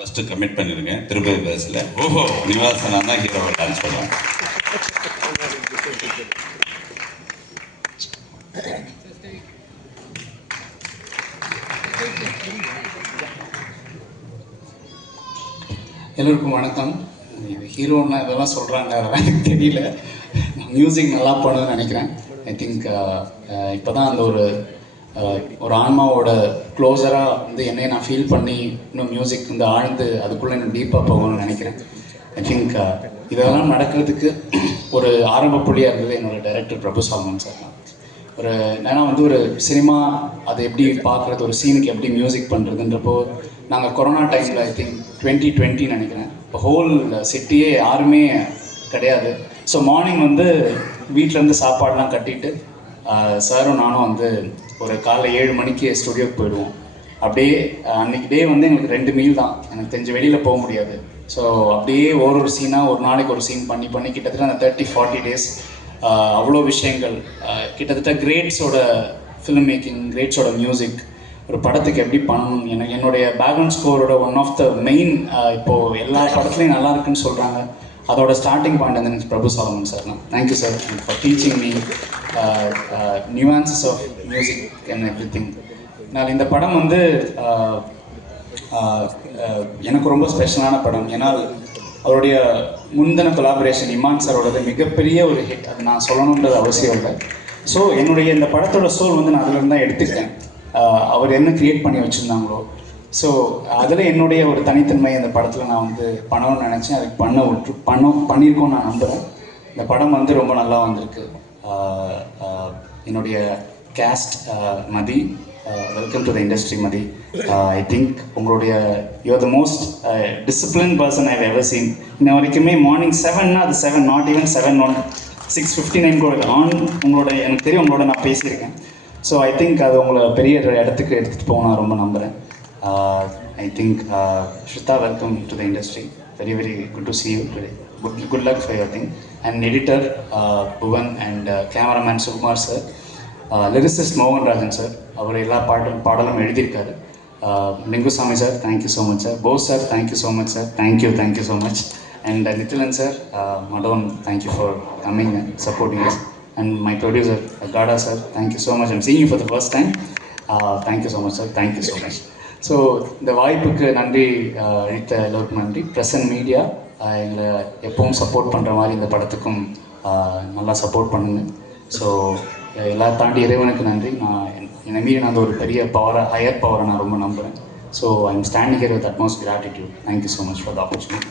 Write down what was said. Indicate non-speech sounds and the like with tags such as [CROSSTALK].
First commit பண்ணியிருக்கேன் திருப்பதி பஸ்ஸில் ஓஹோ நிவாசனா தான் ஹீரோ டான்ஸ் பண்ணுவாங்க. எல்லோருக்கும் வணக்கம். ஹீரோன்னா இதெல்லாம் சொல்கிறாங்க அதெல்லாம் எனக்கு தெரியல. நான் மியூசிக் நல்லா பண்ணுன்னு நினைக்கிறேன். ஐ திங்க் uh, uh, இப்போ தான் அந்த ஒரு ஒரு ஆன்மாவோட க்ளோஸராக வந்து என்னைய நான் ஃபீல் பண்ணி இன்னும் மியூசிக் வந்து ஆழ்ந்து அதுக்குள்ளே இன்னும் டீப்பாக போகணும்னு நினைக்கிறேன். ஐ திங்க் இதெல்லாம் நடக்கிறதுக்கு [CLEARS THROAT] ஒரு ஆரம்ப புள்ளியாக இருந்தது என்னோட டைரக்டர் பிரபு சால்மன் சார் தான். ஒரு ஏன்னா வந்து ஒரு சினிமா அதை எப்படி பார்க்குறது ஒரு சீனுக்கு எப்படி மியூசிக் பண்ணுறதுன்றப்போ நாங்கள் கொரோனா டைமில் ஐ திங்க் டுவெண்ட்டி டுவெண்ட்டின்னு நினைக்கிறேன். இப்போ ஹோல் சிட்டியே யாருமே கிடையாது. ஸோ மார்னிங் வந்து வீட்டிலேருந்து சாப்பாடெலாம் கட்டிட்டு சாரும் நானும் வந்து ஒரு காலைல ஏழு மணிக்கு ஸ்டுடியோக்கு போயிடுவோம். அப்படியே ஆஹ், அன்னைக்கு டே வந்து எங்களுக்கு ரெண்டு மீல் தான். எனக்கு தெரிஞ்ச வெளியில் போக முடியாது. ஸோ அப்படியே ஒரு ஒரு சீனாக ஒரு நாளைக்கு ஒரு சீன் பண்ணி பண்ணி கிட்டத்தட்ட அந்த தேர்ட்டி ஃபார்ட்டி டேஸ் அவ்வளோ விஷயங்கள் கிட்டத்தட்ட கிரேட்ஸோட ஃபிலிம் மேக்கிங் கிரேட்ஸோட மியூசிக் ஒரு படத்துக்கு எப்படி பண்ணணும் எனக்கு என்னுடைய பேக்ரவுண்ட் ஸ்கோரோட ஒன் ஆஃப் த மெயின் இப்போது எல்லா படத்துலையும் நல்லா இருக்குன்னு சொல்கிறாங்க அதோட ஸ்டார்டிங் பாயிண்ட் வந்து பிரபு சாலமன் சார் தான். Thank you sir for teaching me nuances of music and everything நான் இந்த படம் வந்து uh, uh, uh, எனக்கு ரொம்ப ஸ்பெஷலான படம். ஏன்னா அவருடைய முந்தின கொலாபரேஷன் இமான் சாரோடது மிகப்பெரிய ஒரு ஹிட் அது நான் சொல்லணுன்றது அவசியம் இல்லை. ஸோ என்னுடைய இந்த படத்தோட சோல் வந்து நான் அதுலேருந்து தான் எடுத்துக்கிட்டேன் அவர் என்ன க்ரியேட் பண்ணி வச்சுருந்தாங்களோ ஸோ அதில் என்னுடைய ஒரு தனித்தன்மை அந்த படத்தில் நான் வந்து பண்ணணும்னு நினச்சேன். அதுக்கு பண்ண விட்டு பண்ண பண்ணியிருக்கோன்னு நான் நம்புகிறேன் இந்த படம் வந்து ரொம்ப நல்லா வந்திருக்கு. என்னுடைய cast Mathi welcome to the industry Mathi. I think உங்களுடைய you're the most discipline person I ever seen இன்ன வரைக்குமே மார்னிங் செவன்னா அது seven not even seven one six fifty nine கூட ஆன் உங்களோட எனக்கு தெரியும் உங்களோட நான் பேசியிருக்கேன். ஸோ ஐ திங்க் அது உங்களை பெரிய இடத்துக்கு எடுத்துகிட்டு போக நான் ரொம்ப நம்புகிறேன் I think Shrutha welcome to the industry very very good to see you today. Good good luck for your thing. And editor uh, Bhuvan and uh, cameraman Sukumar sir lyricist மோகன் ராஜன் சார் அவர் எல்லா பாட்டும் பாடலும் எழுதியிருக்காரு Uh, Lingusamy sir thank you so much sir Bose sir thank you so much sir thank you thank you so much and Nithilan sir Madonne thank you for coming and supporting us. And my producer காடா sir thank you so much I'm seeing you for the first time thank you so much sir thank you so much so இந்த வாய்ப்புக்கு நன்றி அளித்த எல்லோருக்கும் நன்றி. Present media எங்களை எப்பவும் support பண்ணுற மாதிரி இந்த படத்துக்கும் நல்லா சப்போர்ட் பண்ணுங்க. ஸோ எல்லா தாண்டி இறைவனுக்கு நன்றி. நான் என்னை மீறி நான் அந்த ஒரு பெரிய பவரை ஹையர் பவரை நான் ரொம்ப நம்புகிறேன் so I am standing here with utmost gratitude thank you so much for the opportunity